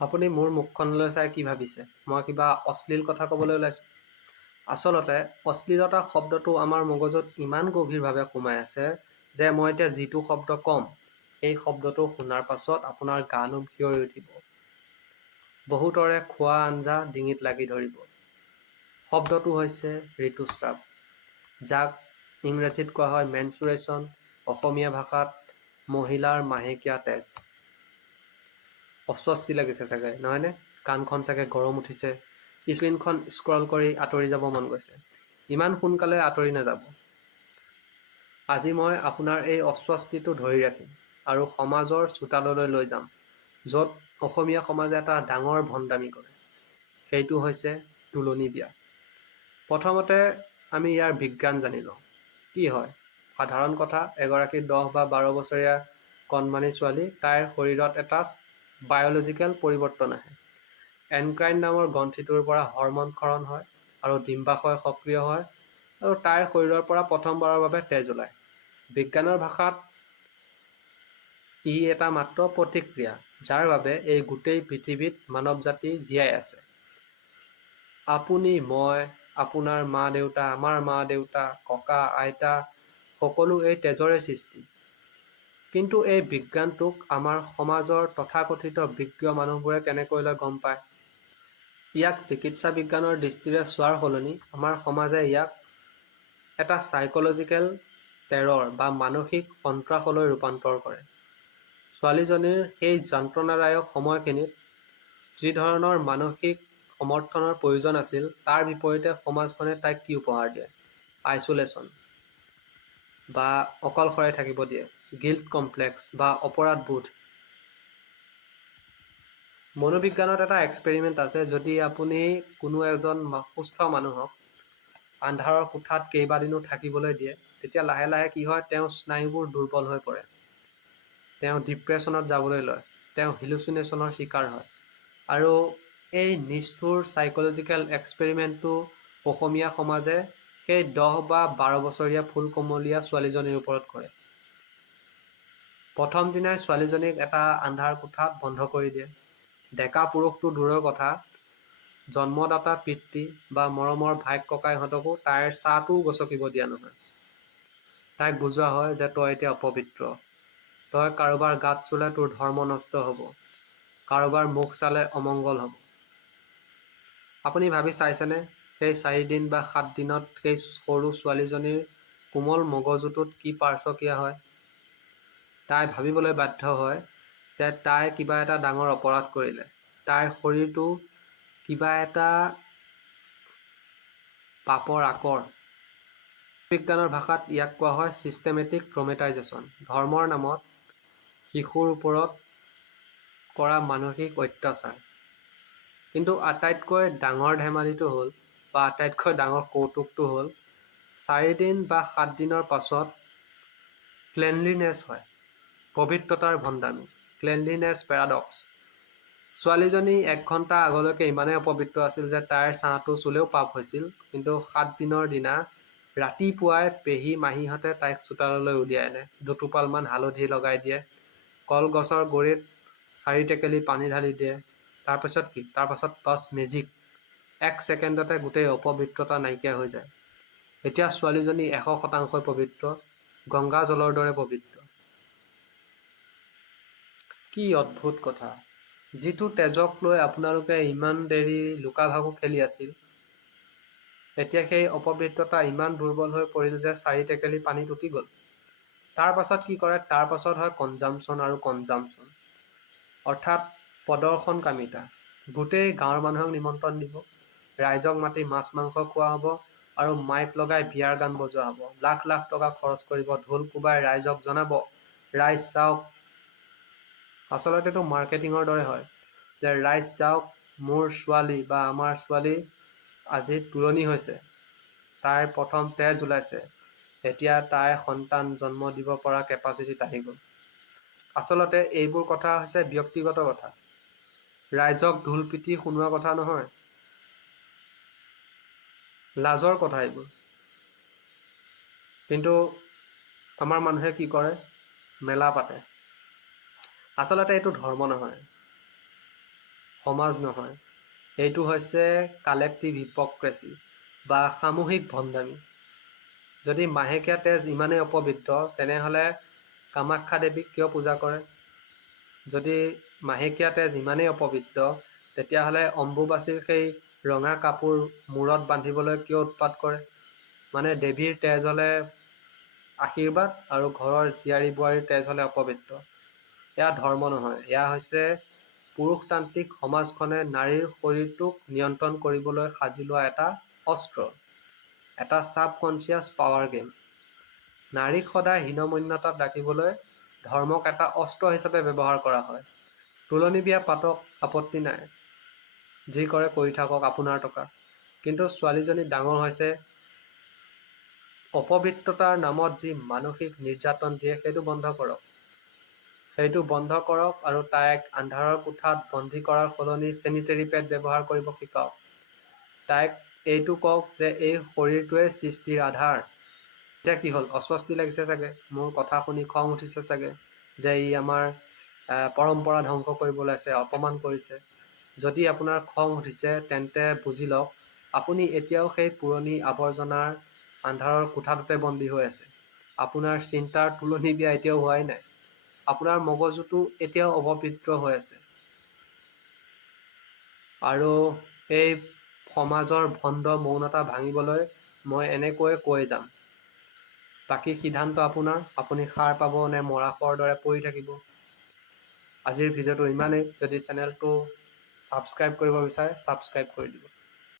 আপুনি মোৰ মুখখনলৈ চাই কি ভাবিছে? মই কিবা অশ্লীল কথা ক'বলৈ ওলাইছোঁ? আচলতে অশ্লীলতা শব্দটো আমাৰ মগজুত ইমান গভীৰভাৱে সোমাই আছে যে মই এতিয়া যিটো শব্দ ক'ম, সেই শব্দটো শুনাৰ পাছত আপোনাৰ গা নোম শিয়ৰি উঠিব। বহুতৰে খোৱা আঞ্জা ডিঙিত লাগি ধৰিব। শব্দটো হৈছে ঋতুস্ৰাৱ, যাক ইংৰাজীত কোৱা হয় মেনচুৰেশ্যন, অসমীয়া ভাষাত মহিলাৰ মাহেকীয়া তেজ। অস্বস্তি লাগিছে চাগে, নহয়নে? কাণখন চাগে গৰম উঠিছে। স্ক্ৰীণখন স্ক্ৰল কৰি আঁতৰি যাব মন গৈছে। ইমান সোনকালে আঁতৰি নাযাব। আজি মই আপোনাৰ এই অস্বস্তিটো ধৰি ৰাখিম আৰু সমাজৰ চোতাললৈ লৈ যাম, য'ত অসমীয়া সমাজে এটা ডাঙৰ ভণ্ডামি কৰে। সেইটো হৈছে তোলনি বিয়া। প্ৰথমতে আমি ইয়াৰ বিজ্ঞান জানি লওঁ। কি হয়? সাধাৰণ কথা, এগৰাকী 10 বা 12 বছৰীয়া কণমানি ছোৱালী, তাইৰ শৰীৰত এটা বায়'লজিকেল পৰিৱৰ্তন আহে। এনক্ৰাইন নামৰ গ্ৰন্থিটোৰ পৰা হৰম'ন ক্ষৰণ হয় আৰু ডিম্বাশয় সক্ৰিয় হয় আৰু তাইৰ শৰীৰৰ পৰা প্ৰথমবাৰৰ বাবে তেজ ওলায়। বিজ্ঞানৰ ভাষাত ই এটা মাত্ৰ প্ৰতিক্ৰিয়া, যাৰ বাবে এই গোটেই পৃথিৱীত মানৱ জাতি জীয়াই আছে। আপুনি, মই, আপোনাৰ মা-দেউতা, আমাৰ মা-দেউতা, ককা, আইতা সকলো এই তেজৰে সৃষ্টি। কিন্তু এই বিজ্ঞানটোক আমাৰ সমাজৰ তথাকথিত বিজ্ঞ মানুহবোৰে কেনেকৈ লয় গম পায়? ইয়াক চিকিৎসা বিজ্ঞানৰ দৃষ্টিৰে চোৱাৰ সলনি আমাৰ সমাজে ইয়াক এটা চাইক'লজিকেল টেৰৰ বা মানসিক সন্ত্ৰাসলৈ ৰূপান্তৰ কৰে। ছোৱালীজনীৰ সেই যন্ত্ৰণাদায়ক সময়খিনিত যি ধৰণৰ মানসিক সমৰ্থনৰ প্ৰয়োজন আছিল, তাৰ বিপৰীতে সমাজখনে তাইক কি উপহাৰ দিয়ে? আইচোলেশ্যন বা অকলশৰে থাকিব দিয়ে, গিল্ট কমপ্লেক্স বা অপৰাধবোধ। মনোবিজ্ঞানত এটা এক্সপেৰিমেণ্ট আছে। যদি আপুনি কোনো এজন সুস্থ মানুহক আন্ধাৰৰ কোঠাত কেইবাদিনো থাকিবলৈ দিয়ে, তেতিয়া লাহে লাহে কি হয়, তেওঁৰ স্নায়ুবোৰ দুৰ্বল হৈ পৰে। তেওঁ ডিপ্ৰেশ্যনত যাবলৈ লয়, তেওঁ হেলুচিনেশ্যনৰ চিকাৰ হয়। আৰু এই নিষ্ঠুৰ চাইক'লজিকেল এক্সপেৰিমেণ্টটো অসমীয়া সমাজে সেই 10 বা 12 বছৰীয়া ফুলকমলীয়া ছোৱালীজনীৰ ওপৰত কৰে। প্ৰথম দিনাই ছোৱালীজনীক এটা আন্ধাৰ কোঠাত বন্ধ কৰি দিয়ে। ডেকা পুৰুষটো দূৰৰ কথা, জন্মদাতা পিতৃ বা মৰমৰ ভাইক ককাইহঁতকো তাইৰ ছাঁটোও গছকিব দিয়া নহয়। তাইক বুজোৱা হয় যে তই এতিয়া অপবিত্ৰ, তই কাৰোবাৰ গাত চুলে তোৰ ধৰ্ম নষ্ট হ'ব, কাৰোবাৰ মুখ চালে অমংগল হ'ব। আপুনি ভাবি চাইছেনে, সেই 4 দিন বা 7 দিনত সেই সৰু ছোৱালীজনীৰ কোমল মগজুটোত কি পাৰ্শ্বক্ৰিয়া হয়? তাই ভাবিবলৈ বাধ্য হয় যে তাই কিবা এটা ডাঙৰ অপৰাধ কৰিলে। তাইৰ শৰীৰটো কিবা এটা পাপৰ আকৰ। বিজ্ঞানৰ ভাষাত ইয়াক কোৱা হয় ছিষ্টেমেটিক ট্ৰমেটাইজেশ্যন। ধৰ্মৰ নামত শিশুৰ ওপৰত কৰা মানসিক অত্যাচাৰ। কিন্তু আটাইতকৈ ডাঙৰ ধেমালিটো হ'ল, বা আটাইতকৈ ডাঙৰ কৌতুকটো হ'ল, 4 দিন বা 7 দিনৰ পাছত ক্লেনলিনেছ হয়। পবিত্ৰতাৰ ভণ্ডামি, ক্লেনলিনেছ পেৰাডক্স। ছোৱালীজনী 1 ঘণ্টা আগলৈকে ইমানেই অপবিত্ৰ আছিল যে তাইৰ ছাঁটো চুলেও পাপ হৈছিল। কিন্তু 7 দিনৰ দিনা ৰাতিপুৱাই পেহী মাহীহঁতে তাইক চোতাললৈ উলিয়াই আনে, দুটোপালমান হালধি লগাই দিয়ে, কলগছৰ গুৰিত 4 টেকেলি পানী ঢালি দিয়ে। তাৰপাছত কি? তাৰপাছত বাছ মেজিক। 1 ছেকেণ্ডতে গোটেই অপবিত্ৰতা নাইকিয়া হৈ যায়। এতিয়া ছোৱালীজনী 100% পবিত্ৰ, গংগা জলৰ দৰে পবিত্ৰ। কি অদ্ভুত কথা! যিটো তেজক লৈ আপোনালোকে ইমান দেৰি লুকা-ভাকু খেলি আছিল, এতিয়া সেই অপবিত্ৰতা ইমান দুৰ্বল হৈ পৰিল যে 4 টেকেলি পানীত উটি গ'ল। তাৰ পাছত কি কৰে? তাৰ পাছত হয় কনজাম্পশ্যন আৰু কনজাম্পশ্যন, অৰ্থাৎ প্ৰদৰ্শনকামিতা। গোটেই গাঁৱৰ মানুহক নিমন্ত্ৰণ দিব, ৰাইজক মাতি মাছ-মাংস খোৱা হ'ব আৰু মাইক লগাই বিয়াৰ গান বজোৱা হ'ব। লাখ লাখ টকা খৰচ কৰিব, ঢোল কোবাই ৰাইজক জনাব, ৰাইজ চাওক। আচলতে এইটো মাৰ্কেটিঙৰ দৰে হয় যে ৰাইজ চাওক, মোৰ ছোৱালী বা আমাৰ ছোৱালী আজি তুলনি হৈছে, তাইৰ প্ৰথম তেজ ওলাইছে, এতিয়া তাইৰ সন্তান জন্ম দিব পৰা কেপাচিটিত আহি গ'ল। আচলতে এইবোৰ কথা হৈছে ব্যক্তিগত কথা, ৰাইজক ঢোল পিটি শুনোৱা কথা নহয়। লাজৰ কথা এইবোৰ। কিন্তু আমাৰ মানুহে কি কৰে? মেলা পাতে। আচলতে এইটো ধৰ্ম নহয়, সমাজ নহয়, এইটো হৈছে কালেক্টিভ হিপক্ৰেচি বা সামূহিক ভণ্ডামি। যদি মাহেকীয়া তেজ ইমানেই অপবিত্ৰ, তেনেহ'লে কামাখ্যা দেৱীক কিয় পূজা কৰে? যদি মাহেকীয়া তেজ ইমানেই অপবিত্ৰ, তেতিয়াহ'লে অম্বুবাচীৰ সেই ৰঙা কাপোৰ মূৰত বান্ধিবলৈ কিয় উৎপাত কৰে? মানে দেৱীৰ তেজ হ'লে আশীৰ্বাদ আৰু ঘৰৰ জীয়াৰী বোৱাৰীৰ তেজ হ'লে অপবিত্ৰ। এয়া ধৰ্ম নহয়, এয়া হৈছে পুৰুষতান্ত্ৰিক সমাজখনে নাৰীৰ শৰীৰটোক নিয়ন্ত্ৰণ কৰিবলৈ সাজি লোৱা এটা অস্ত্ৰ, এটা ছাবকনচিয়াছ পাৱাৰ গেম। নাৰীক সদায় হীনমন্যতাত ৰাখিবলৈ ধৰ্মক এটা অস্ত্ৰ হিচাপে ব্যৱহাৰ কৰা হয়। তুলনি বিয়া পাতক, আপত্তি নাই, যি কৰে কৰি থাকক, আপোনাৰ টকা। কিন্তু ছোৱালীজনী ডাঙৰ হৈছে, অপবিত্ৰতাৰ নামত যি মানসিক নিৰ্যাতন দিয়ে সেইটো বন্ধ কৰক। সেইটো বন্ধ কৰক আৰু তাইক আন্ধাৰৰ কোঠাত বন্দী কৰাৰ সলনি চেনিটেৰী পেড ব্যৱহাৰ কৰিব শিকাওক। তাইক এইটো কওক যে এই শৰীৰটোৱে সৃষ্টিৰ আধাৰ। এতিয়া কি হ'ল? অস্বস্তি লাগিছে চাগে, মোৰ কথা শুনি খং উঠিছে চাগে যে ই আমাৰ পৰম্পৰা ধ্বংস কৰিবলৈ আছে, অপমান কৰিছে। যদি আপোনাৰ খং উঠিছে তেন্তে বুজি লওক, আপুনি এতিয়াও সেই পুৰণি আৱৰ্জনাৰ আন্ধাৰৰ কোঠাটোতে বন্দী হৈ আছে। আপোনাৰ চিন্তাৰ তুলনি বিয়া এতিয়াও হোৱাই নাই। আপোনাৰ মগজুটো এতিয়াও অপবিত্ৰ হৈ আছে। আৰু এই সমাজৰ ভণ্ড মৌনতা ভাঙিবলৈ মই এনেকৈয়ে কৈ যাম। বাকী সিদ্ধান্ত আপোনাৰ, আপুনি সাৰ পাব নে মৰাশৰ দৰে পৰি থাকিব। আজিৰ ভিডিঅ'টো ইমানেই। যদি চেনেলটো ছাবস্ক্ৰাইব কৰিব বিচাৰে, ছাবস্ক্ৰাইব কৰি দিব।